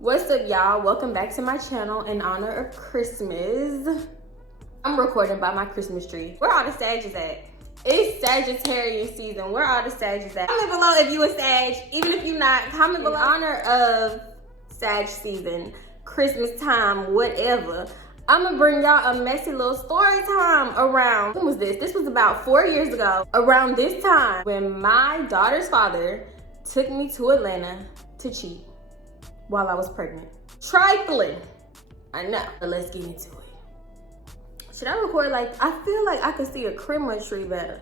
What's up, y'all? Welcome back to my channel in honor of Christmas. I'm recording by my Christmas tree. Where all the Sages at? It's Sagittarius season. Where all the Sages at? Comment below if you a Sag. Even if you're not, comment below. In honor of Sag season, Christmas time, whatever. I'm gonna bring y'all a messy little story time around, when was this? This was about 4 years ago. Around this time, when my daughter's father took me to Atlanta to cheat while I was pregnant. Trifling. I know, but let's get into it. Should I record like, I feel like I could see a Christmas tree better.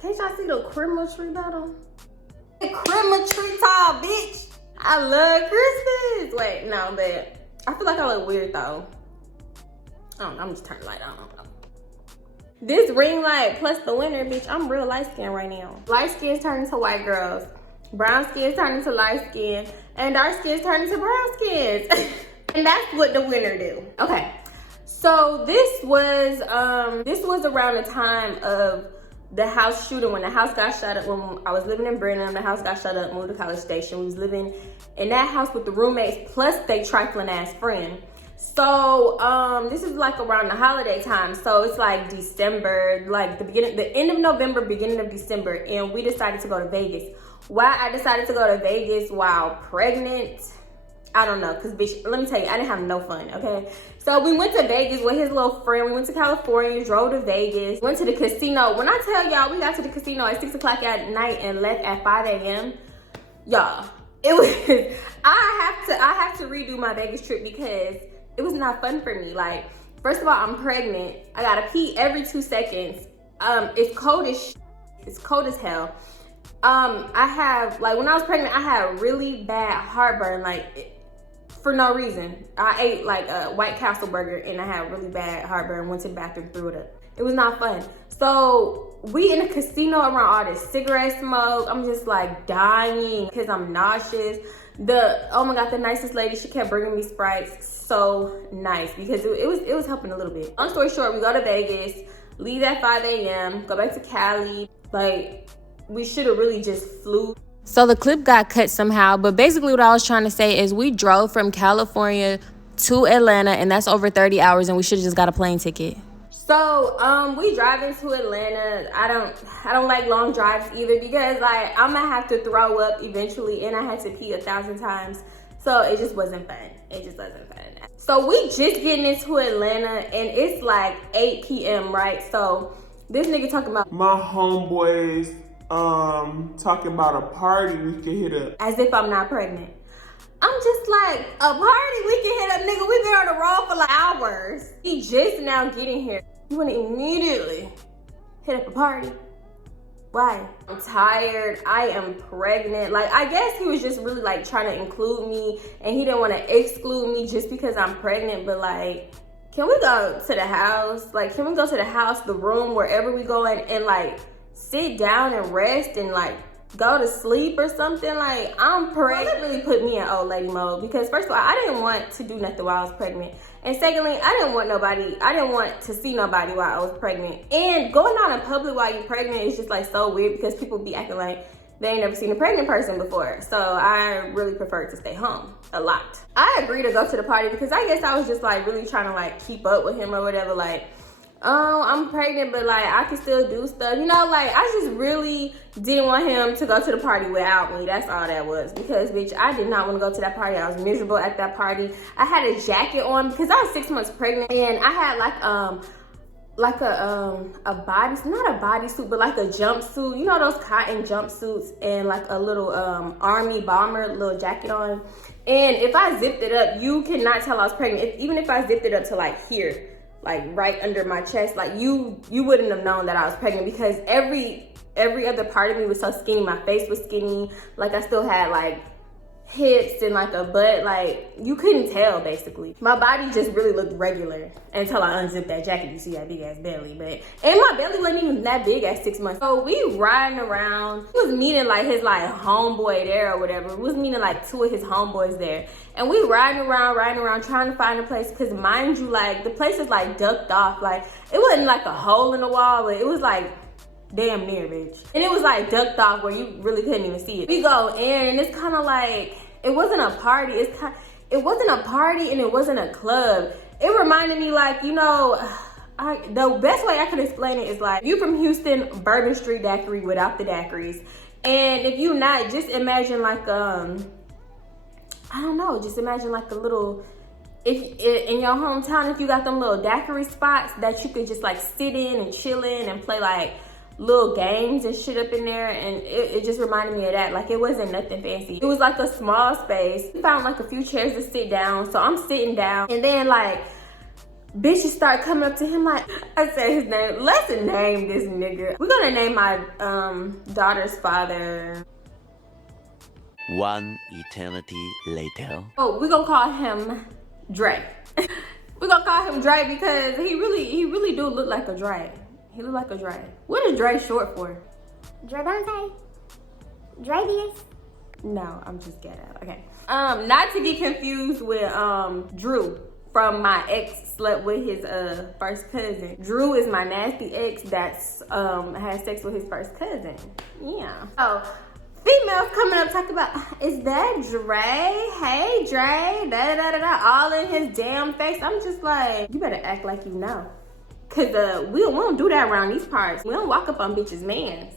Can't y'all see the Christmas tree better? The Christmas tree tall, bitch. I love Christmas. Wait, no, but I feel like I look weird though. I don't know, I'm just turning the light on. This ring light plus the winter, bitch, I'm real light skin right now. Light skins turn into white girls. Brown skins turn into light skin. And dark skins turn into brown skins. And that's what the winter do. Okay, so this was around the time of the house shooting, when the house got shut up. When I was living in Brenham, the house got shut up, moved to College Station. We was living in that house with the roommates plus they trifling ass friend. So this is like around the holiday time. So it's like December, like the end of November, beginning of December, and we decided to go to Vegas. Why I decided to go to Vegas while pregnant, I don't know, because bitch, let me tell you, I didn't have no fun, okay? So we went to Vegas with his little friend. We went to California, drove to Vegas, went to the casino. When I tell y'all, we got to the casino at 6 o'clock at night and left at 5 a.m. Y'all, it was, I have to redo my Vegas trip because it was not fun for me. Like, first of all, I'm pregnant. I gotta pee every 2 seconds. It's cold as hell. I have, like, when I was pregnant, I had really bad heartburn, like, for no reason. I ate, like, a White Castle burger, and I had really bad heartburn, went to the bathroom, threw it up. It was not fun. So, we in a casino around all this cigarette smoke. I'm just, like, dying because I'm nauseous. Oh my God, the nicest lady, she kept bringing me Sprites. So nice, because it was helping a little bit. Long story short, we go to Vegas, leave at 5 a.m., go back to Cali. Like, we should have really just flew. So the clip got cut somehow, but basically what I was trying to say is we drove from California to Atlanta, and that's over 30 hours, and we should have just got a plane ticket. So we driving to Atlanta. I don't like long drives either, because like I'm gonna have to throw up eventually, and I had to pee 1,000 times. So it just wasn't fun. It just wasn't fun. So we just getting into Atlanta, and it's like 8 p.m., right? So this nigga talking about my homeboys talking about a party we can hit up. As if I'm not pregnant. I'm just like, a party we can hit up, nigga. We've been on the road for like hours. He just now getting here. You wanna immediately hit up a party? Why? I'm tired, I am pregnant. Like, I guess he was just really like trying to include me, and he didn't want to exclude me just because I'm pregnant. But like, can we go to the house? Like, can we go to the house, the room, wherever we go, and like sit down and rest and like go to sleep or something? Like, I'm pregnant. Well, it really put me in old lady mode, because first of all, I didn't want to do nothing while I was pregnant. And secondly, I didn't want to see nobody while I was pregnant. And going out in public while you're pregnant is just like so weird, because people be acting like they ain't never seen a pregnant person before. So I really prefer to stay home a lot. I agreed to go to the party because I guess I was just like really trying to like keep up with him or whatever. Like, oh, I'm pregnant, but like I can still do stuff, you know. Like, I just really didn't want him to go to the party without me. That's all that was, because bitch, I did not want to go to that party. I was miserable at that party. I had a jacket on because I was 6 months pregnant, and I had like a body, not a bodysuit, but like a jumpsuit, you know, those cotton jumpsuits, and like a little army bomber little jacket on. And if I zipped it up, you cannot tell I was pregnant. Even if I zipped it up to like here, like right under my chest, like you wouldn't have known that I was pregnant, because every other part of me was so skinny. My face was skinny, like I still had like hips and like a butt, like you couldn't tell basically. My body just really looked regular until I unzipped that jacket. You see that big ass belly, and my belly wasn't even that big at 6 months. So we riding around. He was meeting like his like homeboy there or whatever. We was meeting like 2 of his homeboys there, and we riding around trying to find a place, because mind you, like the place is like ducked off. Like, it wasn't like a hole in the wall, but it was like damn near, bitch. And it was like ducked off where you really couldn't even see it. We go in, and it's kind of like, it wasn't a party. it wasn't a party and it wasn't a club. It reminded me like, you know, the best way I could explain it is like, you from Houston, Bourbon Street Daiquiri without the daiquiris. And if you not, just imagine like, I don't know, just imagine like a little, if in your hometown, if you got them little daiquiri spots that you could just like sit in and chill in and play like little games and shit up in there, and it just reminded me of that. Like, it wasn't nothing fancy. It was like a small space. We found like a few chairs to sit down, so I'm sitting down, and then like bitches start coming up to him like, I said his name, let's name this nigga. We're gonna name my daughter's father. One eternity later. Oh, we're gonna call him Dre. We're gonna call him Dre because he really do look like a Dre. He look like a Dre. What is Dre short for? Drebante? Dravius? No, I'm just ghetto. Okay. Not to be confused with Drew from my ex slept with his first cousin. Drew is my nasty ex that's had sex with his first cousin. Yeah. Oh, females coming up talking about, is that Dre? Hey Dre, da da da da, all in his damn face. I'm just like, you better act like you know. Cause we don't do that around these parts. We don't walk up on bitches' mans.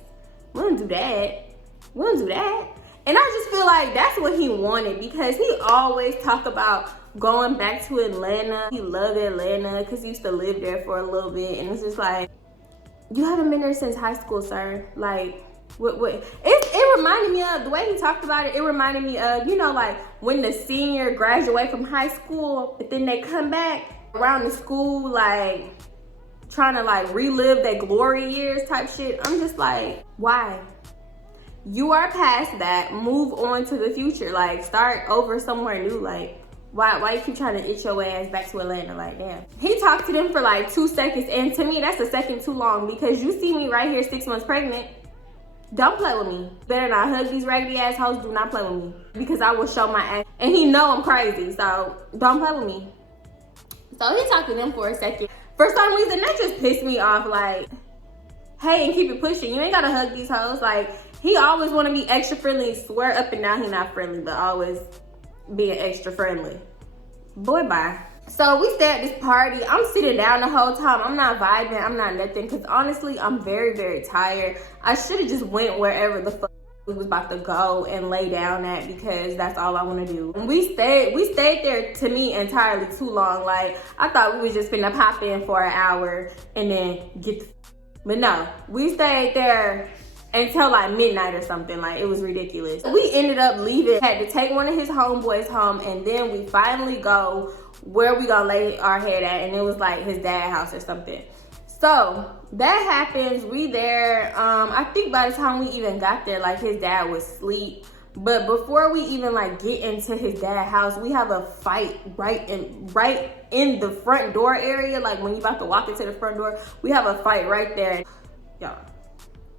We don't do that. We don't do that. And I just feel like that's what he wanted, because he always talk about going back to Atlanta. He loved Atlanta because he used to live there for a little bit. And it's just like, you haven't been there since high school, sir. Like, what? It reminded me of, the way he talked about it, it reminded me of, you know, like when the senior graduate from high school, but then they come back around the school, like, trying to like relive their glory years type shit. I'm just like, why? You are past that. Move on to the future. Like, start over somewhere new. Like, why you keep trying to itch your ass back to Atlanta? Like, damn. He talked to them for like 2 seconds, and to me that's a second too long, because you see me right here 6 months pregnant. Don't play with me. Better not hug these raggedy ass hoes. Do not play with me, because I will show my ass. And he know I'm crazy, so don't play with me. So he talked to them for a second. For some reason, that just pissed me off. Like, hey, and keep it pushing. You ain't gotta hug these hoes. Like, he always want to be extra friendly. Swear up and down he not friendly, but always being extra friendly. Boy, bye. So we stay at this party. I'm sitting down the whole time. I'm not vibing. I'm not nothing. Because honestly, I'm very, very tired. I should have just went wherever the fuck we was about to go and lay down at, because that's all I want to do. And we stayed there, to me, entirely too long. Like, I thought we was just finna pop in for an hour and then get the but no, we stayed there until like midnight or something. Like, it was ridiculous. We ended up leaving, had to take one of his homeboys home, and then we finally go where we gonna lay our head at, and it was like his dad's house or something. So that happens, we there. I think by the time we even got there, like, his dad was asleep. But before we even like get into his dad's house, we have a fight right in the front door area. Like, when you about to walk into the front door, we have a fight right there. Y'all,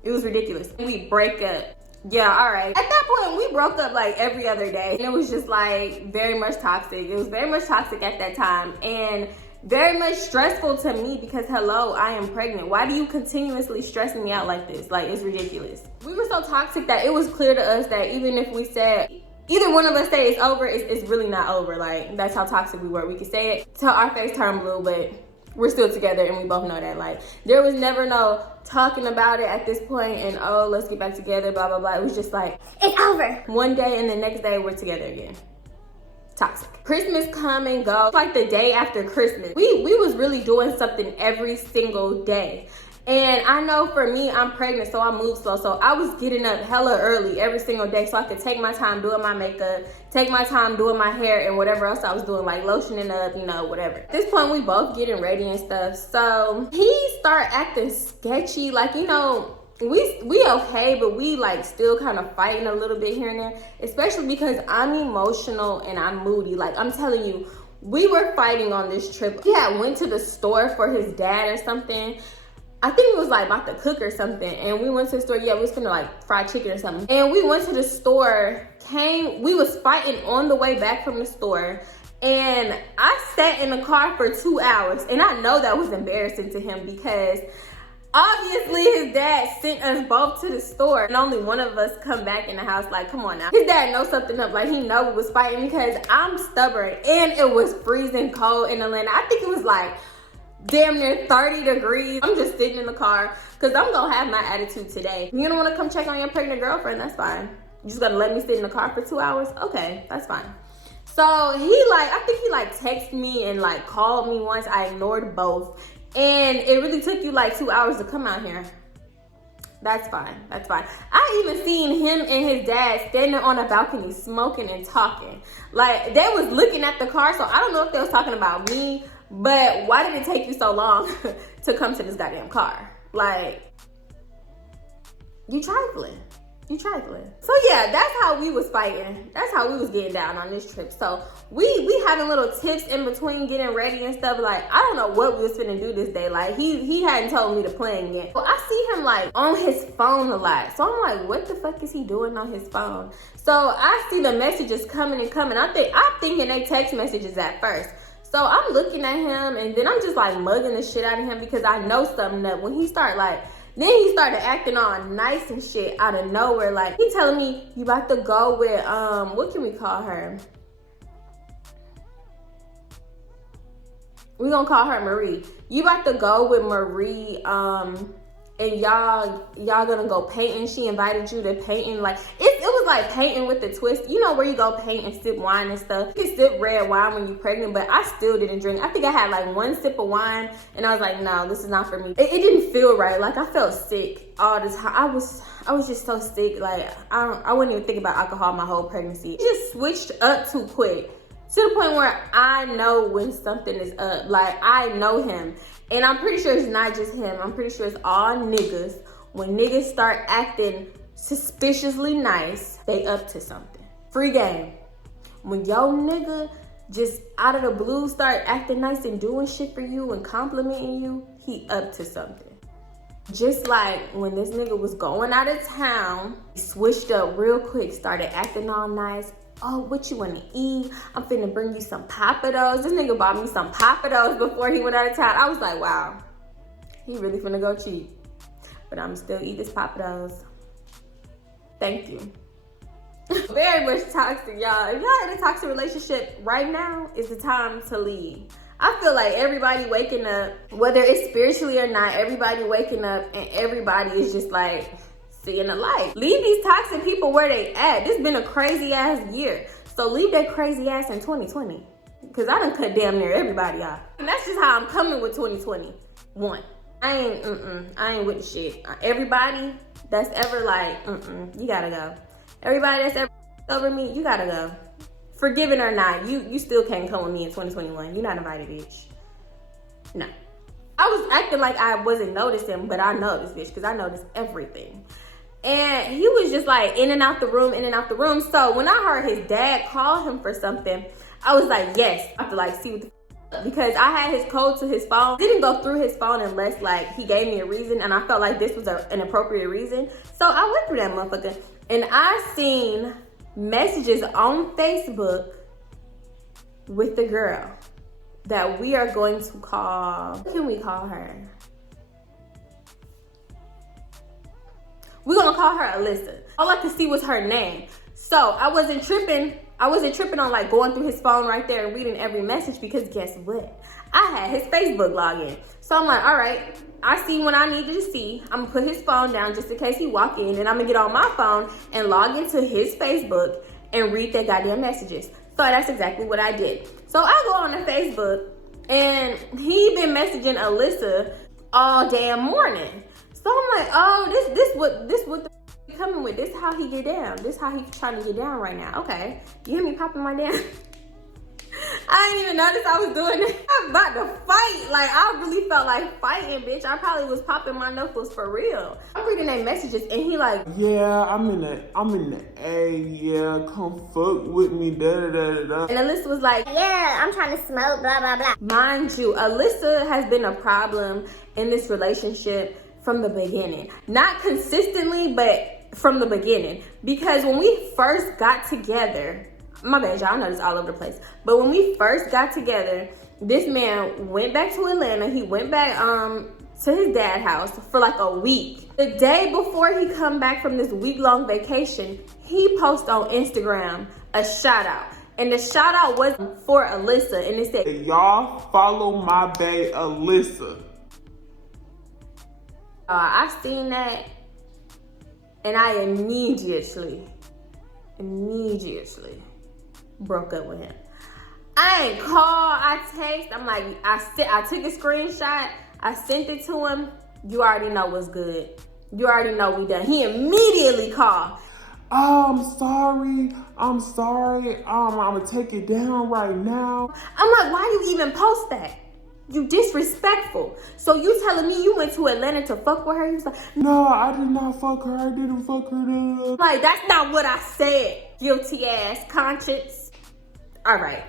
it was ridiculous. We break up. Yeah, all right. At that point, we broke up like every other day. And it was just like very much toxic. It was very much toxic at that time. And very much stressful to me, because hello, I am pregnant. Why do you continuously stress me out like this? Like, it's ridiculous. We were so toxic that it was clear to us that even if we said, either one of us say it's over, it's really not over. Like, that's how toxic we were. We could say it till our face turned blue, but we're still together, and we both know that. Like, there was never no talking about it at this point and, oh, let's get back together, blah, blah, blah. It was just like, it's over. One day and the next day we're together again. Toxic. Christmas come and go. Like the day after Christmas, we was really doing something every single day. And I know for me, I'm pregnant, so I move slow. So I was getting up hella early every single day so I could take my time doing my makeup, take my time doing my hair and whatever else I was doing, like lotioning up, you know, whatever. At this point, we both getting ready and stuff. So he start acting sketchy, like, you know, we okay, but we like still kind of fighting a little bit here and there, especially because I'm emotional and I'm moody. Like, I'm telling you, we were fighting on this trip. He had went to the store for his dad or something. I think it was like about to cook or something, and we went to the store. Yeah, we was gonna like fry chicken or something. And we went to the store, we was fighting on the way back from the store, and I sat in the car for 2 hours. And I know that was embarrassing to him, because Obviously, his dad sent us both to the store, and only one of us come back in the house. Like, come on now. His dad knows something up. Like, he know we was fighting because I'm stubborn, and it was freezing cold in Atlanta. I think it was like damn near 30 degrees. I'm just sitting in the car because I'm gonna have my attitude today. You don't want to come check on your pregnant girlfriend? That's fine. You just gonna let me sit in the car for 2 hours? Okay, that's fine. So I think he texted me and called me once. I ignored both. And it really took you 2 hours to come out here. That's fine. That's fine. I even seen him and his dad standing on a balcony smoking and talking. Like, they was looking at the car, so I don't know if they was talking about me, but why did it take you so long to come to this goddamn car? Like, you trifling. You trifling. So yeah, that's how we was fighting. That's how we was getting down on this trip. So we having little tips in between getting ready and stuff. Like, I don't know what we was finna do this day. Like, he hadn't told me the plan yet. Well, I see him on his phone a lot. So I'm like, what the fuck is he doing on his phone? So I see the messages coming and coming. I'm thinking they text messages at first. So I'm looking at him, and then I'm just mugging the shit out of him because I know something up. When he then he started acting all nice and shit out of nowhere. Like, he telling me, you about to go with, what can we call her? We gonna call her Marie. You about to go with Marie, and y'all gonna go painting. She invited you to painting. Like, it was like painting with the twist. You know where you go paint and sip wine and stuff. You can sip red wine when you're pregnant, but I still didn't drink. I think I had one sip of wine, and I was like, no, this is not for me. It didn't feel right. Like, I felt sick all the time. I was just so sick. Like, I wouldn't even think about alcohol my whole pregnancy. It just switched up too quick, to the point where I know when something is up. Like, I know him. And I'm pretty sure it's not just him. I'm pretty sure it's all niggas. When niggas start acting suspiciously nice, they up to something. Free game. When your nigga just out of the blue start acting nice and doing shit for you and complimenting you, he up to something. Just like when this nigga was going out of town, he switched up real quick, started acting all nice. Oh, what you want to eat? I'm finna bring you some Papados. This nigga bought me some Papados before he went out of town. I was like, wow, he really finna go cheap. But I'm still eat this Papados. Thank you. Very much toxic, y'all. If y'all in a toxic relationship right now, is the time to leave. I feel like everybody waking up, whether it's spiritually or not, everybody waking up and everybody is just seeing the light. Leave these toxic people where they at. This been a crazy ass year. So leave that crazy ass in 2020. Because I done cut damn near everybody off. And that's just how I'm coming with 2021. I ain't with the shit. Everybody that's ever you gotta go. Everybody that's ever over me, you gotta go. Forgiven or not, you still can't come with me in 2021. You're not invited, bitch. No. I was acting like I wasn't noticing, but I noticed, bitch, because I noticed everything. And he was just in and out the room, in and out the room. So when I heard his dad call him for something, I was like, yes, I have to see what the because I had his code to his phone. Didn't go through his phone unless he gave me a reason, and I felt like this was an appropriate reason. So I went through that motherfucker, and I seen messages on Facebook with the girl that we are going to call, what can we call her? We're gonna call her Alyssa. All I could see was her name. So I wasn't tripping on going through his phone right there and reading every message, because guess what? I had his Facebook login. So I'm like, all right, I see what I needed to see. I'm gonna put his phone down just in case he walk in, and I'm gonna get on my phone and log into his Facebook and read their goddamn messages. So that's exactly what I did. So I go on to Facebook, and he been messaging Alyssa all damn morning. So I'm like, oh, this what the coming with. This how he get down. This how he trying to get down right now. Okay, you hear me popping my damn? I didn't even notice I was doing it. I'm about to fight. I really felt like fighting, bitch. I probably was popping my knuckles for real. I'm reading their messages, and he yeah, I'm in the A, yeah, come fuck with me, da. And Alyssa was like, yeah, I'm trying to smoke, blah, blah, blah. Mind you, Alyssa has been a problem in this relationship from the beginning. Not consistently, but from the beginning. Because when we first got together, my bad, y'all, I know this all over the place. But when we first got together, this man went back to Atlanta. He went back to his dad's house for like a week. The day before he come back from this week-long vacation, he posts on Instagram a shout out. And the shout out was for Alyssa. And it said, y'all follow my bae Alyssa. I seen that and I immediately broke up with him. I ain't call, I text. I'm like, I took a screenshot. I sent it to him. You already know what's good. You already know we done. He immediately called. I'm sorry. I'm gonna take it down right now. I'm like, why you even post that? You disrespectful. So you telling me you went to Atlanta to fuck with her? He was like, no, I did not fuck her. I didn't fuck her. Like, that's not what I said. Guilty ass conscience. All right.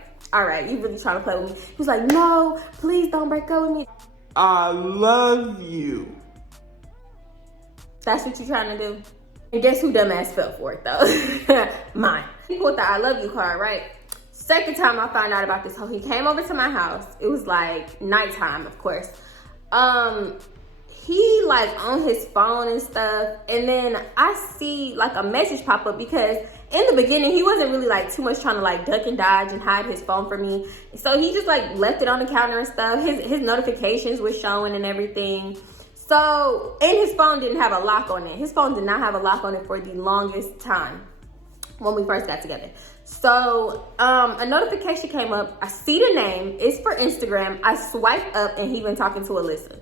You really trying to play with me? He was like, no, please don't break up with me. I love you. That's what you trying to do? And guess who dumbass fell for it though? Mine. He pulled the I love you card, right? Second time I found out about this hoe, he came over to my house. It was like nighttime, of course. He like on his phone and stuff. And then I see like a message pop up because in the beginning, he wasn't really like too much trying to like duck and dodge and hide his phone from me. So he just like left it on the counter and stuff. His notifications were showing and everything. So, and his phone didn't have a lock on it. His phone did not have a lock on it for the longest time when we first got together. So, a notification came up. I see the name. It's for Instagram. I swipe up and he been talking to Alyssa.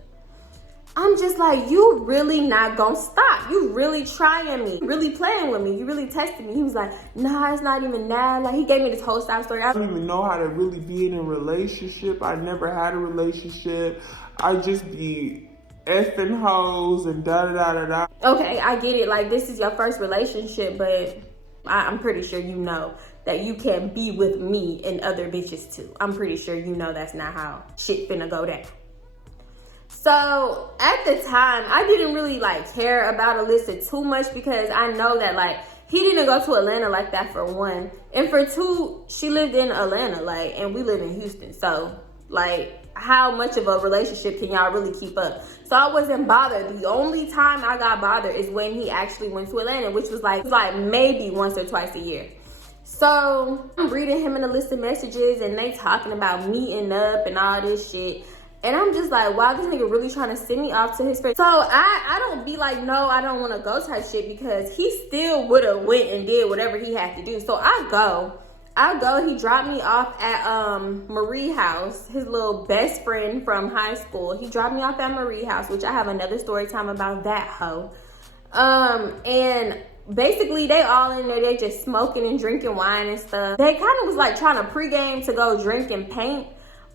I'm just like, you really not gonna stop. You really trying me. You really playing with me. You really testing me. He was like, nah, it's not even that. Like, he gave me this whole side story. I don't even know how to really be in a relationship. I never had a relationship. I just be effing hoes and da-da-da-da-da. Okay, I get it. Like, this is your first relationship, but I'm pretty sure you know that you can be with me and other bitches too. I'm pretty sure you know that's not how shit finna go down. So at the time, I didn't really like care about Alyssa too much because I know that like he didn't go to Atlanta like that for one. And for two, she lived in Atlanta, like, and we live in Houston. So like, how much of a relationship can y'all really keep up? So I wasn't bothered. The only time I got bothered is when he actually went to Atlanta, which was like maybe once or twice a year. So I'm reading him and Alyssa messages and they talking about meeting up and all this shit. And I'm just like, wow, this nigga really trying to send me off to his friend. So I don't be like, no, I don't want to go type shit because he still would have went and did whatever he had to do. So I go, he dropped me off at Marie house, his little best friend from high school. He dropped me off at Marie house, which I have another story time about that hoe. And basically they all in there, they just smoking and drinking wine and stuff. They kind of was like trying to pregame to go drink and paint.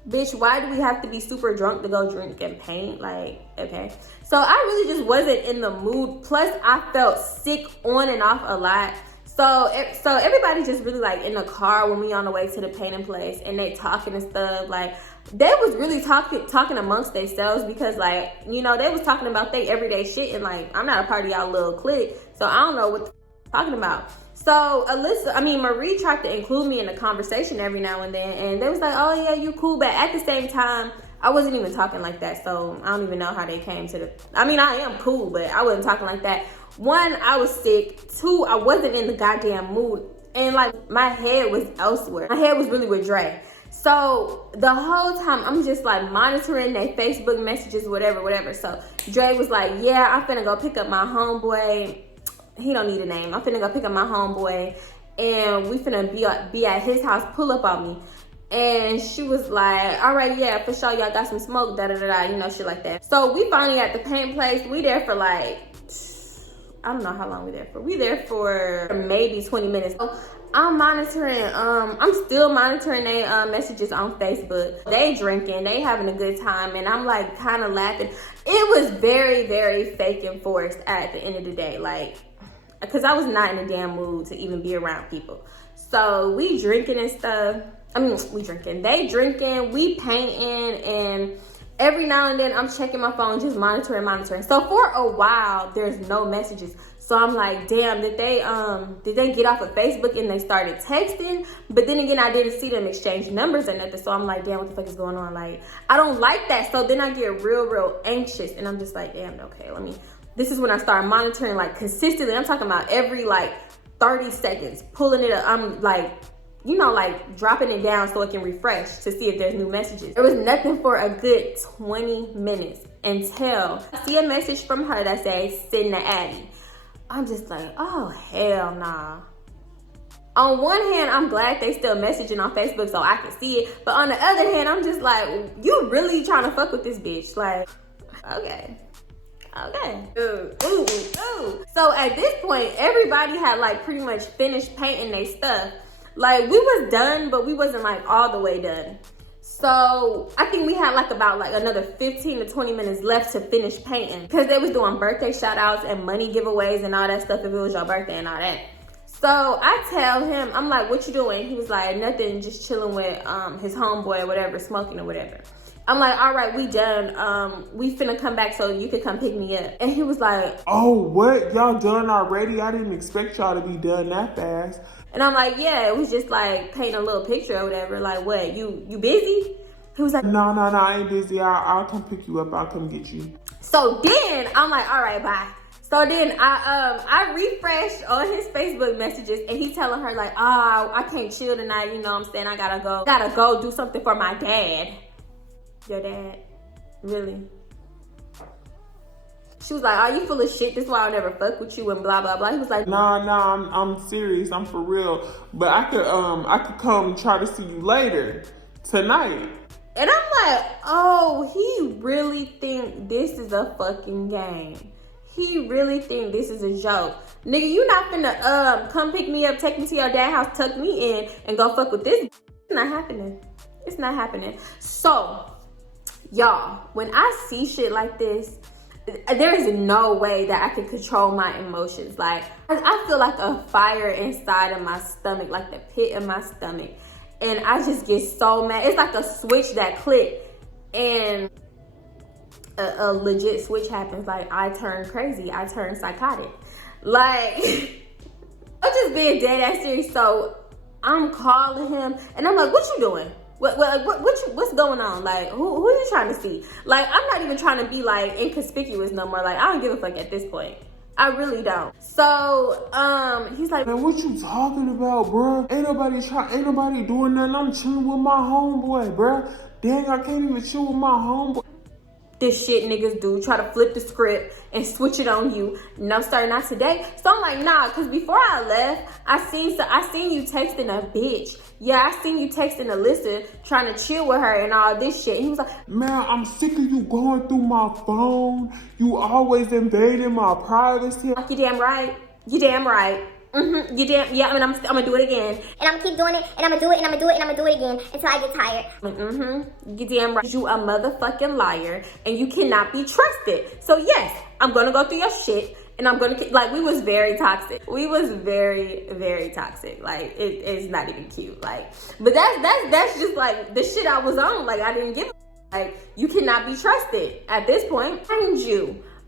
Bitch, why do we have to be super drunk to go drink and paint? Like, okay. So I really just wasn't in the mood. Plus, I felt sick on and off a lot. So everybody just really like in the car when we on the way to the painting place and they talking and stuff. Like, they was really talking amongst themselves because like, you know, they was talking about their everyday shit and like, I'm not a part of y'all little clique. So I don't know what they're talking about. So Marie tried to include me in the conversation every now and then. And they was like, oh yeah, you cool. But at the same time, I wasn't even talking like that. So I don't even know how they came to I am cool, but I wasn't talking like that. One, I was sick. Two, I wasn't in the goddamn mood. And like my head was elsewhere. My head was really with Dre. So the whole time I'm just like monitoring their Facebook messages, whatever. So Dre was like, yeah, I'm finna go pick up my homeboy. He don't need a name. I'm finna go pick up my homeboy and we finna be at his house, pull up on me. And she was like, all right, yeah, for sure, y'all got some smoke, da-da-da-da, you know, shit like that. So we finally at the paint place. We there for like, I don't know how long we there for. We there for maybe 20 minutes. So I'm still monitoring their messages on Facebook. They drinking, they having a good time, and I'm like kind of laughing. It was very, very fake and forced at the end of the day. Like, because I was not in a damn mood to even be around people. So we drinking and stuff. They drinking, we painting, and every now and then I'm checking my phone, just monitoring. So for a while, there's no messages. So I'm like, damn, did they get off of Facebook and they started texting? But then again, I didn't see them exchange numbers or nothing. So I'm like, damn, what the fuck is going on? Like, I don't like that. So then I get real anxious, and I'm just like, damn, okay, this is when I start monitoring, like, consistently. I'm talking about every, like, 30 seconds, pulling it up. I'm like, you know, like dropping it down so it can refresh to see if there's new messages. There was nothing for a good 20 minutes until I see a message from her that says, send the Addy. I'm just like, oh, hell nah. On one hand, I'm glad they still messaging on Facebook so I can see it. But on the other hand, I'm just like, you really trying to fuck with this bitch. Like, okay. Ooh. So at this point, everybody had like pretty much finished painting their stuff. Like, we was done, but we wasn't like all the way done. So I think we had like about like another 15 to 20 minutes left to finish painting, because they was doing birthday shout outs and money giveaways and all that stuff if it was your birthday and all that. So I tell him, I'm like, what you doing? He was like, nothing, just chilling with his homeboy or whatever, smoking or whatever. I'm like, all right, we done. We finna come back so you could come pick me up. And he was like, oh, what? Y'all done already? I didn't expect y'all to be done that fast. And I'm like, yeah, it was just like painting a little picture or whatever. Like, what, you busy? He was like, no, I ain't busy. I'll come pick you up. I'll come get you. So then I'm like, all right, bye. So then I refreshed on his Facebook messages, and he telling her like, oh, I can't chill tonight. You know what I'm saying? I gotta go do something for my dad. Your dad? Really? She was like, are you full of shit? This is why I'll never fuck with you and blah, blah, blah. He was like, nah, I'm serious. I'm for real. But I could come try to see you later tonight. And I'm like, oh, he really think this is a fucking game. He really think this is a joke. Nigga, you not finna come pick me up, take me to your dad's house, tuck me in, and go fuck with this. It's not happening. It's not happening. So, y'all, when I see shit like this, there is no way that I can control my emotions. Like, I feel like a fire inside of my stomach, like the pit of my stomach. And I just get so mad. It's like a switch that clicked, and a legit switch happens. Like, I turn crazy. I turn psychotic. Like, I'm just being dead ass serious. So I'm calling him, and I'm like, what you doing? What's going on? Like, who are you trying to see? Like, I'm not even trying to be like inconspicuous no more. Like, I don't give a fuck at this point. I really don't. So he's like, man, what you talking about, bro? Ain't nobody doing nothing. I'm chilling with my homeboy, bro. Dang, I can't even chill with my homeboy. This shit niggas do, try to flip the script and switch it on you. No sir, not today. So I'm like, nah, cause before I left, I seen you texting a bitch. Yeah, I seen you texting Alyssa, trying to chill with her and all this shit. And he was like, man, I'm sick of you going through my phone. You always invading my privacy. like, you damn right. You damn right. Mm-hmm. Yeah, I'm gonna do it again. And I'm gonna keep doing it, and I'm gonna do it, and I'm gonna do it, and I'm gonna do it again until I get tired. Mm-hmm. You damn right. You a motherfucking liar, and you cannot be trusted. So yes, I'm gonna go through your shit, and I'm gonna, like, we was very toxic. We was very, very toxic. Like, it's not even cute. Like, but that's just like the shit I was on. Like, I didn't give a, like, you cannot be trusted at this point.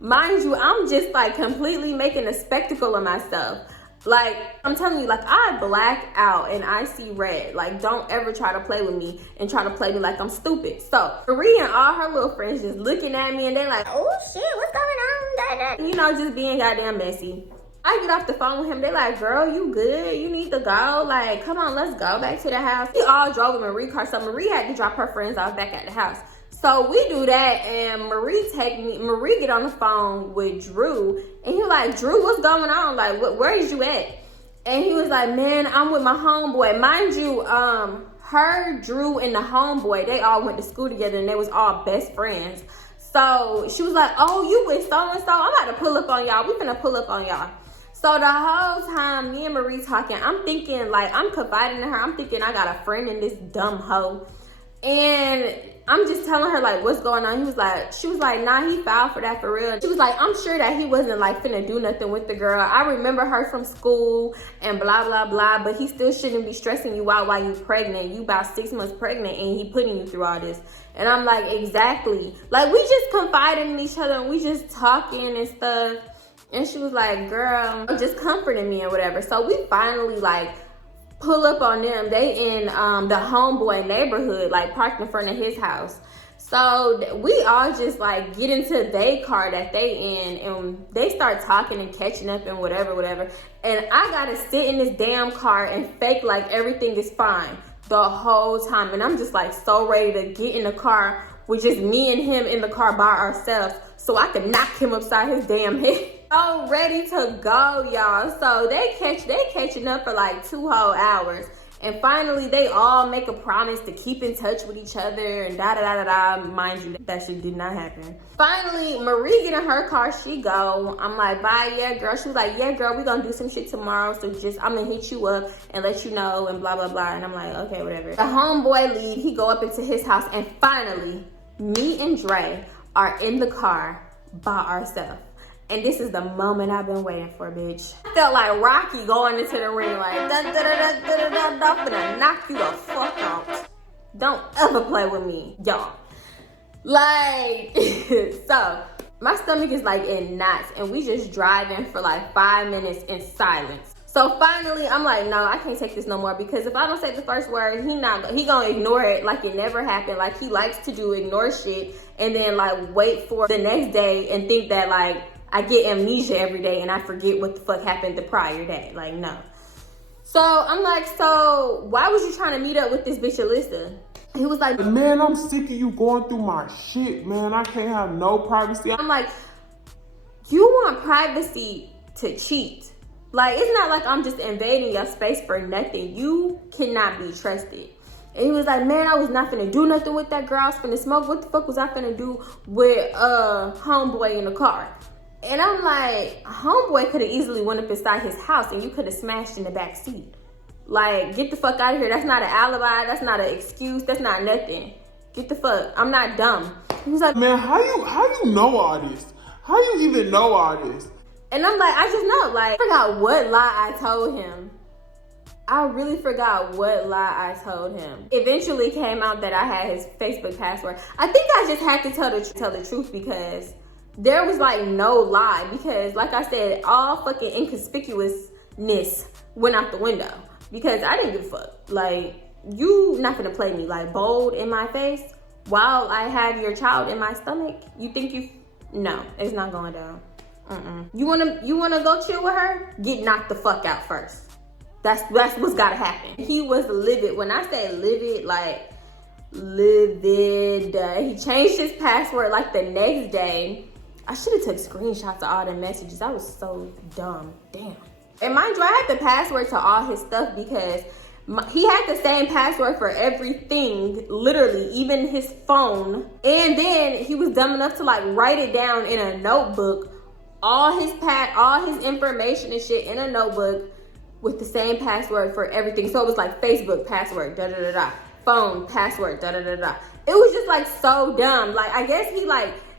Mind you, I'm just like completely making a spectacle of myself. Like, I'm telling you, like, I black out and I see red. Like, don't ever try to play with me and try to play me like I'm stupid. So, Marie and all her little friends just looking at me, and they're like, oh shit, what's going on? You know, just being goddamn messy. I get off the phone with him. They're like, girl, you good? You need to go? Like, come on, let's go back to the house. We all drove in Marie's car, so Marie had to drop her friends off back at the house. So we do that, and Marie get on the phone with Drew, and he was like, Drew, what's going on? Like, where is you at? And he was like, man, I'm with my homeboy. Mind you, her, Drew, and the homeboy, they all went to school together, and they was all best friends. So she was like, oh, you with so-and-so? I'm about to pull up on y'all. We finna pull up on y'all. So the whole time, me and Marie talking, I'm thinking, like, I'm confiding in her. I'm thinking I got a friend in this dumb hoe. And I'm just telling her, like, what's going on. She was like, nah, he filed for that for real. She was like, I'm sure that he wasn't like finna do nothing with the girl. I remember her from school and blah, blah, blah, but he still shouldn't be stressing you out while you pregnant. You about 6 months pregnant and he putting you through all this. And I'm like, exactly. Like, we just confiding in each other and we just talking and stuff. And she was like, girl, just comforting me or whatever. So we finally like pull up on them. They in the homeboy neighborhood, like parked in front of his house. So we all just like get into their car that they in, and they start talking and catching up and whatever. And I gotta sit in this damn car and fake like everything is fine the whole time. And I'm just like so ready to get in the car with just me and him in the car by ourselves so I could knock him upside his damn head. So ready to go, y'all. So they catching up for like 2 whole hours. And finally, they all make a promise to keep in touch with each other and da-da-da-da-da. Mind you, that shit did not happen. Finally, Marie get in her car, she go. I'm like, bye, yeah, girl. She was like, yeah, girl, we gonna do some shit tomorrow. So just, I'm gonna hit you up and let you know and blah, blah, blah. And I'm like, okay, whatever. The homeboy leave, he go up into his house. And finally, me and Dre are in the car by ourselves. And this is the moment I've been waiting for, bitch. I felt like Rocky going into the ring like, I'm gonna knock you the fuck out. Don't ever play with me, y'all. Like, so, my stomach is like in knots, and we just driving for like 5 minutes in silence. So finally, I'm like, no, I can't take this no more, because if I don't say the first word, he gonna ignore it like it never happened. Like he likes to do, ignore shit, and then like wait for the next day and think that like, I get amnesia every day and I forget what the fuck happened the prior day. Like, no. So I'm like, so why was you trying to meet up with this bitch Alyssa? He was like, man, I'm sick of you going through my shit, man. I can't have no privacy. I'm like, you want privacy to cheat. Like, it's not like I'm just invading your space for nothing. You cannot be trusted. And he was like, man, I was not finna do nothing with that girl. I was finna smoke. What the fuck was I finna do with homeboy in the car? And I'm like, homeboy could have easily went up inside his house and you could have smashed in the back seat. Like, get the fuck out of here. That's not an alibi. That's not an excuse. That's not nothing. Get the fuck. I'm not dumb. He was like, man, how you know all this? How you even know all this? And I'm like, I just know. Like, I forgot what lie I told him. I really forgot what lie I told him. Eventually came out that I had his Facebook password. I think I just had to tell the truth, because there was like no lie, because like I said, all fucking inconspicuousness went out the window, because I didn't give a fuck. Like, you not gonna play me like bold in my face while I have your child in my stomach. You think no, it's not going down. You wanna go chill with her? Get knocked the fuck out first. That's what's gotta happen. He was livid. When I say livid, like livid. He changed his password like the next day. I should have took screenshots of all the messages. I was so dumb. Damn. And mind you, I had the password to all his stuff, because he had the same password for everything, literally, even his phone. And then he was dumb enough to like write it down in a notebook, all his information and shit in a notebook with the same password for everything. So it was like Facebook password, da-da-da-da, phone password, da-da-da-da. It was just like so dumb. Like, I guess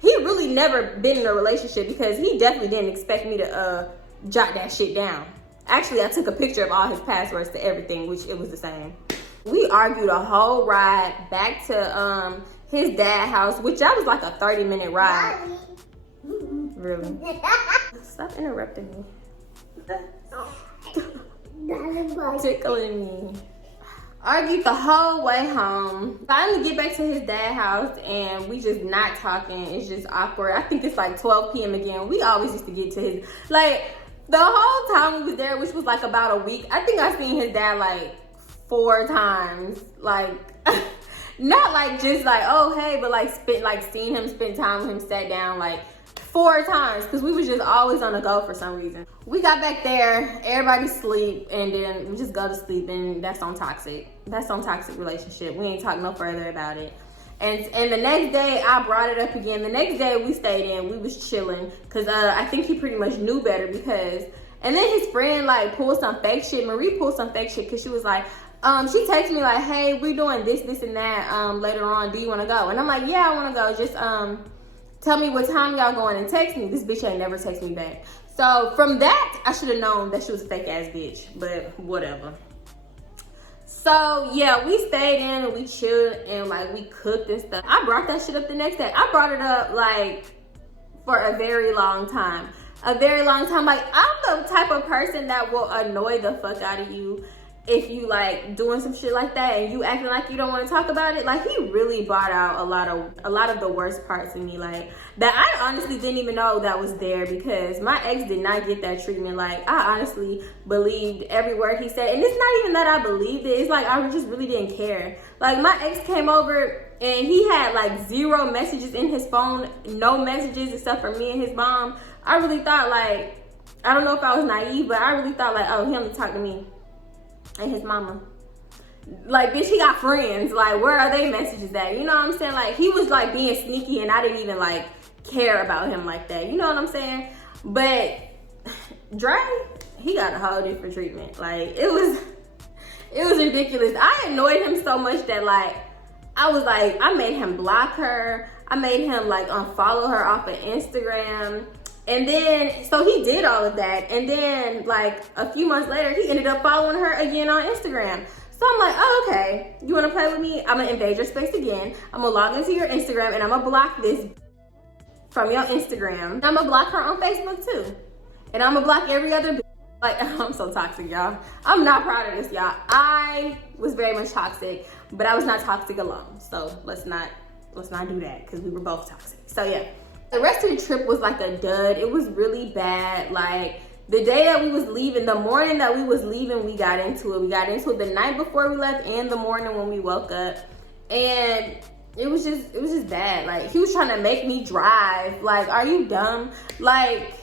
he really never been in a relationship, because he definitely didn't expect me to jot that shit down. Actually, I took a picture of all his passwords to everything, which it was the same. We argued a whole ride back to his dad's house, which that was like a 30-minute ride. Really? Stop interrupting me. Tickling me. Argued the whole way home. Finally get back to his dad's house, and we just not talking. It's just awkward. I think it's like 12 p.m. again. We always used to get to his, like, the whole time we was there, which was like about a week, I think I seen his dad like 4 times. Like, not like just like, oh hey, but like seeing him, spend time with him, sat down like 4 times, because we was just always on the go for some reason. We got back there, everybody sleep, and then we just go to sleep, and that's on toxic. That's on toxic relationship. We ain't talk no further about it. And the next day, I brought it up again. The next day we stayed in, we was chilling, because I think he pretty much knew better, because, and then his friend like pulled some fake shit. Marie pulled some fake shit, because she was like, she texted me like, hey, we're doing this and that later on. Do you want to go? And I'm like, yeah, I want to go. Just tell me what time y'all going, and text me. This bitch ain't never text me back. So from that, I should have known that she was a fake ass bitch, but whatever. So yeah, we stayed in and we chilled and like we cooked and stuff. I brought that shit up the next day. I brought it up like for a very long time. a very long time. Like, I'm the type of person that will annoy the fuck out of you if you like doing some shit like that and you acting like you don't want to talk about it. Like, he really brought out a lot of the worst parts in me, like that I honestly didn't even know that was there, because my ex did not get that treatment. Like, I honestly believed every word he said, and it's not even that I believed it, it's like I just really didn't care. Like, my ex came over and he had like 0 messages in his phone, no messages except for me and his mom. I really thought, like, I don't know if I was naive, but I really thought like, oh, he only talked to me and his mama. Like, bitch, he got friends. Like, where are they messages at? You know what I'm saying? Like, he was like being sneaky and I didn't even like care about him like that. You know what I'm saying? But Dre, he got a whole different treatment. Like, it was ridiculous. I annoyed him so much that like, I was like, I made him block her. I made him like unfollow her off of Instagram. And then, so he did all of that. And then like a few months later, he ended up following her again on Instagram. So I'm like, oh, okay, you wanna play with me? I'm gonna invade your space again. I'm gonna log into your Instagram and I'm gonna block this from your Instagram. I'm gonna block her on Facebook too. And I'm gonna block every other, like, I'm so toxic, y'all. I'm not proud of this, y'all. I was very much toxic, but I was not toxic alone. So let's not do that, because we were both toxic. So yeah. The rest of the trip was like a dud. It was really bad. Like, the day that we was leaving, the morning that we was leaving, we got into it. We got into it the night before we left and the morning when we woke up. And it was just bad. Like, he was trying to make me drive. Like, are you dumb? Like,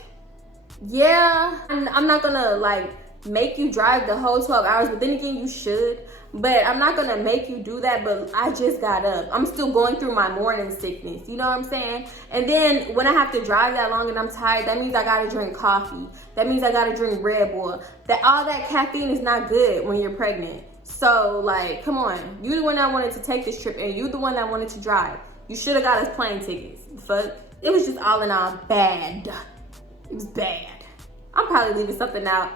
yeah, I'm not gonna like make you drive the whole 12 hours, but then again, you should. But I'm not gonna make you do that, but I just got up. I'm still going through my morning sickness, you know what I'm saying? And then when I have to drive that long and I'm tired, that means I gotta drink coffee. That means I gotta drink Red Bull. All that caffeine is not good when you're pregnant. So like, come on. You the one that wanted to take this trip and you the one that wanted to drive. You should have got us plane tickets. Fuck. It was just all in all bad. It was bad. I'm probably leaving something out.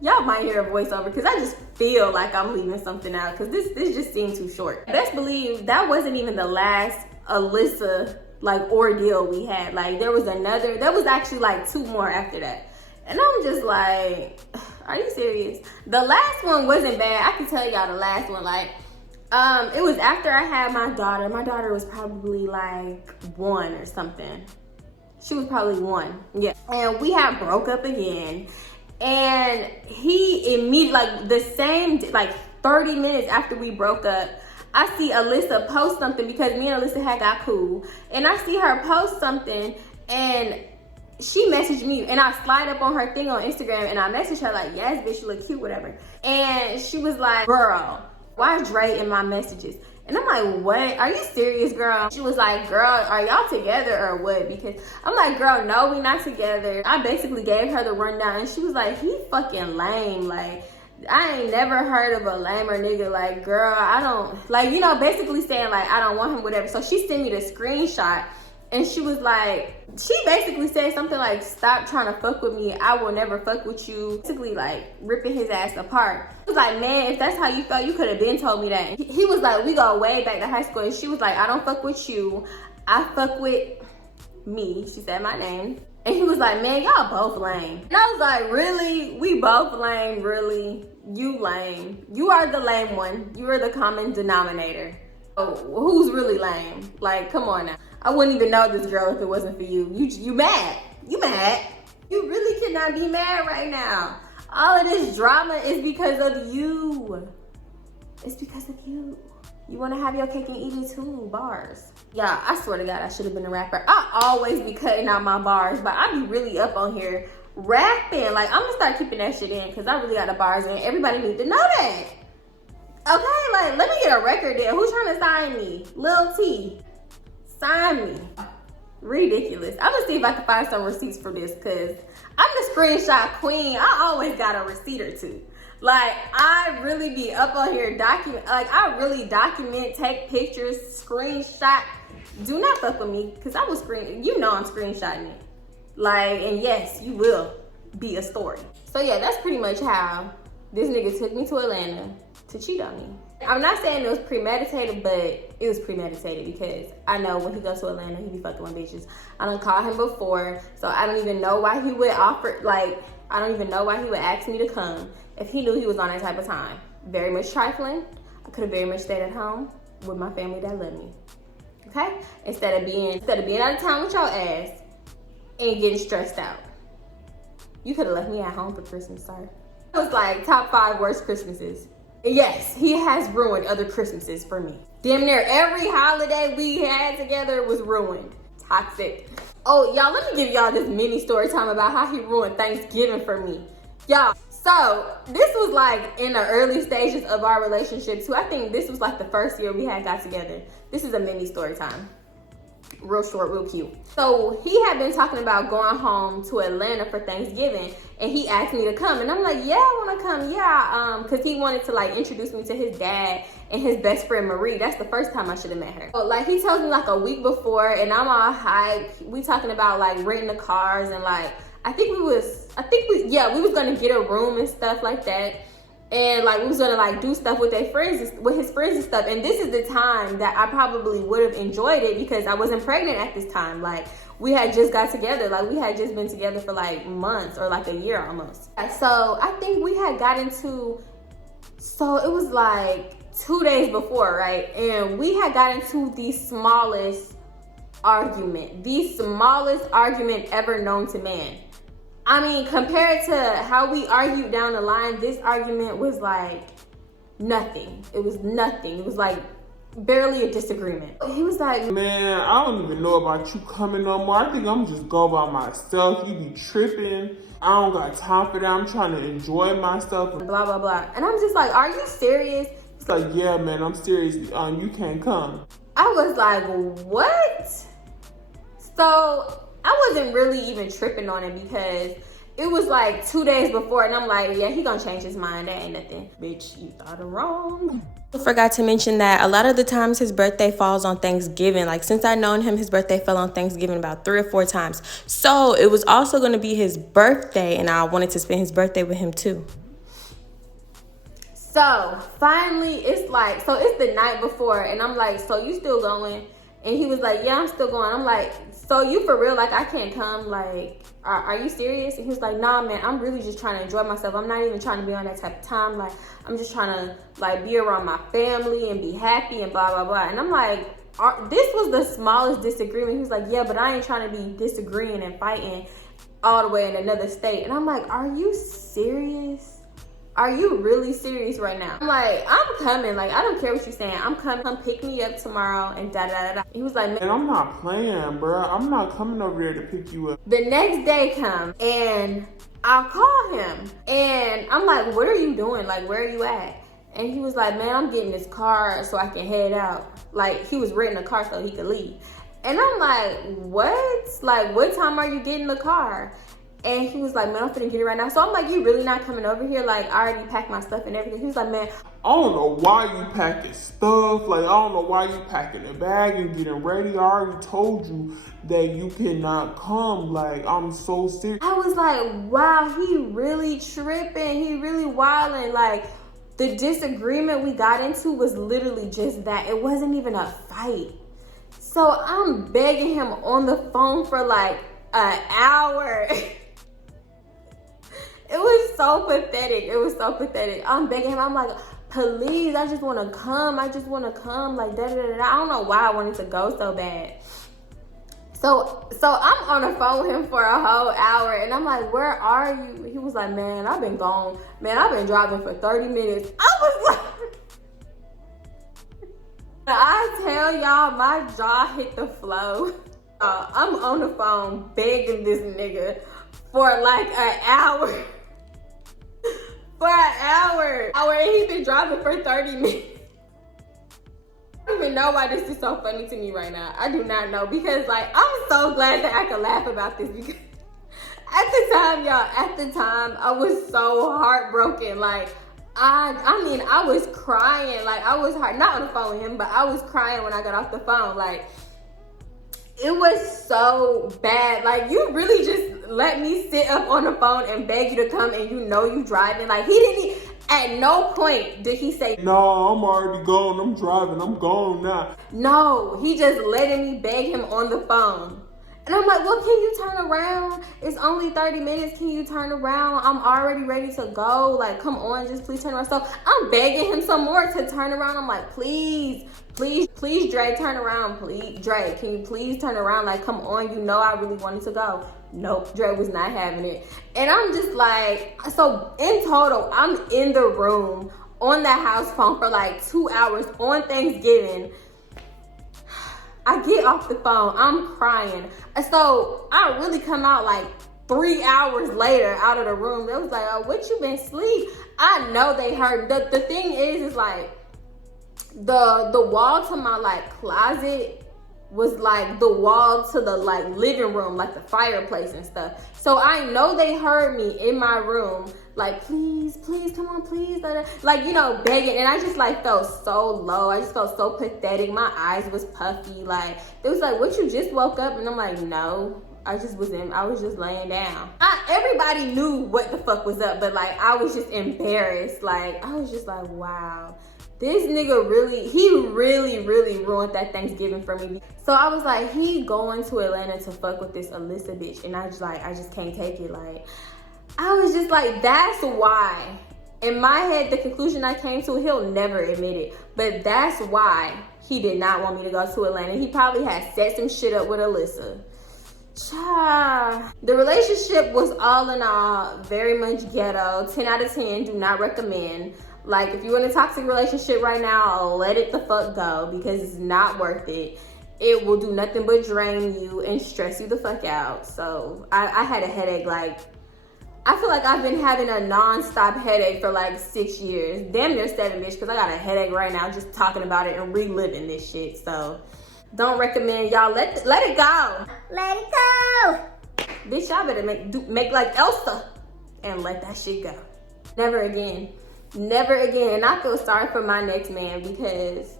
Y'all might hear a voiceover because I just feel like I'm leaving something out because this just seemed too short. Best believe that wasn't even the last Alyssa like ordeal we had. Like, there was actually like 2 more after that. And I'm just like, are you serious? The last one wasn't bad. I can tell y'all the last one, like, it was after I had my daughter. My daughter was probably like 1 or something. She was probably 1, yeah. And we had broke up again. And he immediately, like the same, like 30 minutes after we broke up, I see Alyssa post something because me and Alyssa had got cool. And I see her post something and she messaged me and I slide up on her thing on Instagram and I messaged her like, yes, bitch, you look cute, whatever. And she was like, girl, why is Dre in my messages? And I'm like, what? Are you serious, girl? She was like, girl, are y'all together or what? Because I'm like, girl, no, we not together. I basically gave her the rundown and she was like, he fucking lame. Like, I ain't never heard of a lamer nigga. Like, girl, I don't, like, you know, basically saying like, I don't want him, whatever. So she sent me the screenshot and she was like, she basically said something like, stop trying to fuck with me. I will never fuck with you. Basically like ripping his ass apart. I was like, man, if that's how you felt, you could have been told me that. He was like, we go way back to high school. And she was like, I don't fuck with you. I fuck with me. She said my name. And he was like, man, y'all both lame. And I was like, really? We both lame, really? You lame. You are the lame one. You are the common denominator. Oh, who's really lame? Like, come on now. I wouldn't even know this girl if it wasn't for you. You mad. You mad. You really cannot be mad right now. All of this drama is because of you. It's because of you. You want to have your cake and eat it too, bars. Yeah, I swear to God, I should have been a rapper. I always be cutting out my bars, but I be really up on here rapping. Like, I'm going to start keeping that shit in because I really got the bars in. Everybody need to know that. Okay, like, let me get a record there. Who's trying to sign me? Lil T. Sign me. Ridiculous. I'm gonna see if I can find some receipts for this because I'm the screenshot queen. I always got a receipt or two. Like, I really be up on here I really document, take pictures, screenshot. Do not fuck with me because I was you know I'm screenshotting it. Like, and yes, you will be a story. So yeah, that's pretty much how this nigga took me to Atlanta to cheat on me. I'm not saying it was premeditated, but it was premeditated because I know when he goes to Atlanta, he be fucking with bitches. I done called him before, so I don't even know why he would offer, like, I don't even know why he would ask me to come if he knew he was on that type of time. Very much trifling. I could have very much stayed at home with my family that loved me. Okay? Instead of being out of town with your ass and getting stressed out. You could have left me at home for Christmas, sir. It was like top 5 worst Christmases. Yes, he has ruined other Christmases for me. Damn near every holiday we had together was ruined. Toxic. Oh, y'all, let me give y'all this mini story time about how he ruined Thanksgiving for me. Y'all, so this was like in the early stages of our relationship too. I think this was like the first year we had got together. This is a mini story time. Real short, real cute. So he had been talking about going home to Atlanta for Thanksgiving, and he asked me to come, and I'm like, yeah, I want to come, yeah, because he wanted to like introduce me to his dad and his best friend Marie. That's the first time I should have met her. So, like, he tells me like a week before, and I'm all hyped. We talking about like renting the cars, and like we was gonna get a room and stuff like that. And like we was gonna like do stuff with his friends and stuff. And this is the time that I probably would have enjoyed it because I wasn't pregnant at this time. Like we had just got together. Like we had just been together for like months or like a year almost. So I think we had got into, so it was like 2 days before, right? And we had got into the smallest argument ever known to man. I mean, compared to how we argued down the line, this argument was like nothing. It was nothing. It was like barely a disagreement. He was like, man, I don't even know about you coming no more. I think I'm just go by myself. You be tripping. I don't got time for that. I'm trying to enjoy myself. Blah, blah, blah. And I'm just like, are you serious? It's like, yeah, man, I'm serious. You can't come. I was like, what? So I wasn't really even tripping on it because it was like 2 days before, and I'm like, yeah, he gonna change his mind. That ain't nothing. Bitch, you thought it wrong. I forgot to mention that a lot of the times his birthday falls on Thanksgiving. Like since I've known him, his birthday fell on Thanksgiving about 3 or 4 times. So it was also gonna be his birthday, and I wanted to spend his birthday with him too. So finally, it's like, so it's the night before, and I'm like, so you still going? And he was like, yeah, I'm still going. I'm like, so you for real? Like, I can't come? Like, are you serious? And he was like, nah, man, I'm really just trying to enjoy myself. I'm not even trying to be on that type of time. Like, I'm just trying to, like, be around my family and be happy and blah, blah, blah. And I'm like, this was the smallest disagreement. He was like, yeah, but I ain't trying to be disagreeing and fighting all the way in another state. And I'm like, are you serious? Are you really serious right now? I'm like, I'm coming. Like, I don't care what you're saying. I'm coming. Come pick me up tomorrow and da-da-da-da. He was like, man, I'm not playing, bro. I'm not coming over there to pick you up. The next day comes, and I'll call him. And I'm like, what are you doing? Like, where are you at? And he was like, man, I'm getting this car so I can head out. Like, he was renting a car so he could leave. And I'm like, what? Like, what time are you getting the car? And he was like, man, I'm finna get it right now. So I'm like, you really not coming over here? Like, I already packed my stuff and everything. He was like, man, I don't know why you packing stuff. Like, I don't know why you packing a bag and getting ready. I already told you that you cannot come. Like, I'm so serious. I was like, wow, he really tripping. He really wilding. Like, the disagreement we got into was literally just that. It wasn't even a fight. So I'm begging him on the phone for like an hour. It was so pathetic. It was so pathetic. I'm begging him. I'm like, please, I just want to come. I just want to come. Like, da-da-da-da. I don't know why I wanted to go so bad. So I'm on the phone with him for a whole hour. And I'm like, where are you? He was like, man, I've been gone. Man, I've been driving for 30 minutes. I was like, I tell y'all, my jaw hit the floor. I'm on the phone begging this nigga for like an hour. For an hour. And he been driving for 30 minutes. I don't even know why this is so funny to me right now. I do not know, because like, I'm so glad that I can laugh about this, because at the time, y'all, I was so heartbroken. Like, I mean, I was crying. Like, I was not on the phone with him, but I was crying when I got off the phone. Like, it was so bad. Like, you really just let me sit up on the phone and beg you to come, and you know you driving. Like, he didn't At no point did he say, No, I'm already gone. I'm driving. I'm gone now. no. He just letting me beg him on the phone. And I'm like, well, can you turn around? It's only 30 minutes. Can you turn around? I'm already ready to go. Like, come on, just please turn around. So I'm begging him some more to turn around. I'm like, please, Dre, turn around. Please, Dre, can you please turn around? Like, come on, you know I really wanted to go. Nope, Dre was not having it. And I'm just like, so in total, I'm in the room on the house phone for like 2 hours on Thanksgiving. I get off the phone, I'm crying. So I really come out like 3 hours later out of the room. They was like, oh, what you been asleep? I know they heard. The thing is like the wall to my like closet was like the wall to the like living room, like the fireplace and stuff. So I know they heard me in my room, like, please, come on, please. Like, you know, begging. And I just like felt so low. I just felt so pathetic. My eyes was puffy. Like, it was like, what, you just woke up? And I'm like, no, I was just laying down. Everybody knew what the fuck was up, but like, I was just embarrassed. Like, I was just like, wow. This nigga really ruined that Thanksgiving for me. So I was like, he going to Atlanta to fuck with this Alyssa bitch. And I just can't take it. Like, I was just like, that's why. In my head, the conclusion I came to, he'll never admit it, but that's why he did not want me to go to Atlanta. He probably had set some shit up with Alyssa. The relationship was all in all very much ghetto. 10 out of 10, do not recommend. Like, if you're in a toxic relationship right now, let it the fuck go, because it's not worth it. It will do nothing but drain you and stress you the fuck out. So I had a headache. Like, I feel like I've been having a non-stop headache for like 6 years. Damn near 7, bitch, because I got a headache right now just talking about it and reliving this shit. So don't recommend. Y'all let it go. Let it go. Bitch, y'all better make like Elsa and let that shit go. Never again. Never again. And I feel sorry for my next man, because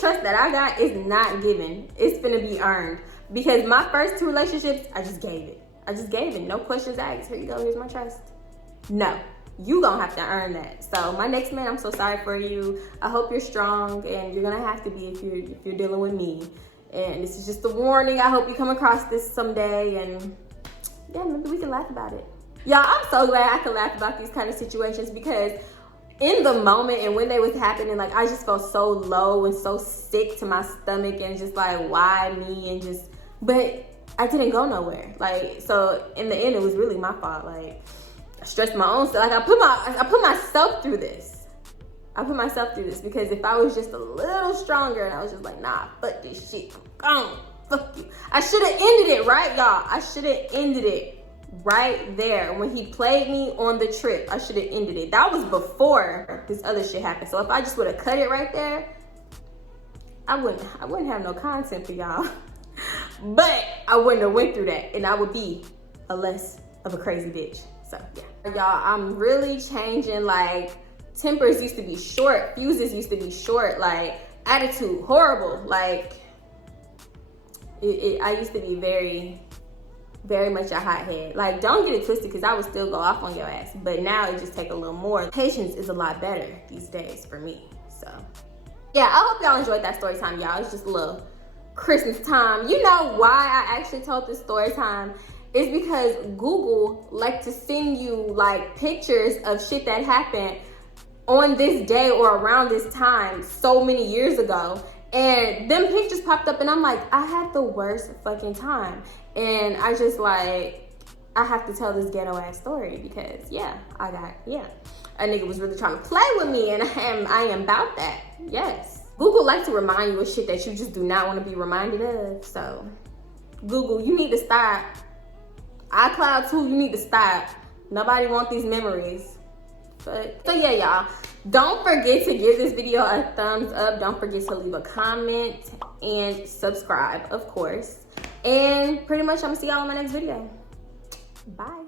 trust that I got is not given. It's gonna be earned. Because my first 2 relationships, I just gave it. No questions asked. Here you go, here's my trust. No, you gonna have to earn that. So my next man, I'm so sorry for you. I hope you're strong, and you're gonna have to be if you're dealing with me. And this is just a warning. I hope you come across this someday, and yeah, maybe we can laugh about it. Y'all, I'm so glad I can laugh about these kind of situations, because in the moment and when they was happening, like, I just felt so low and so sick to my stomach, and just like, why me? And just, but I didn't go nowhere. Like, so in the end, it was really my fault. Like, I stressed my own self. Like, I put myself through this. Because if I was just a little stronger and I was just like, nah, fuck this shit, I'm gone, fuck you. I should have ended it, right, y'all? I should have ended it right there when he played me on the trip. I should have ended it. That was before this other shit happened. So if I just would have cut it right there, I wouldn't have no content for y'all. But I wouldn't have went through that, and I would be a less of a crazy bitch. So yeah, y'all, I'm really changing. Like, tempers used to be short, fuses used to be short, like, attitude horrible. Like, I used to be very much a hothead. Like, don't get it twisted, because I would still go off on your ass, but now it just take a little more. Patience is a lot better these days for me. So yeah, I hope y'all enjoyed that story time, y'all. It's just a little Christmas time. You know why I actually told this story time is because Google like to send you like pictures of shit that happened on this day or around this time so many years ago, and them pictures popped up, and I'm like, I had the worst fucking time, and I just like, I have to tell this ghetto ass story, because a nigga was really trying to play with me, and I am about that. Yes, Google likes to remind you of shit that you just do not want to be reminded of. So Google, you need to stop. iCloud too, you need to stop. Nobody want these memories. But so yeah, y'all, don't forget to give this video a thumbs up. Don't forget to leave a comment and subscribe, of course. And pretty much I'm gonna see y'all in my next video. Bye.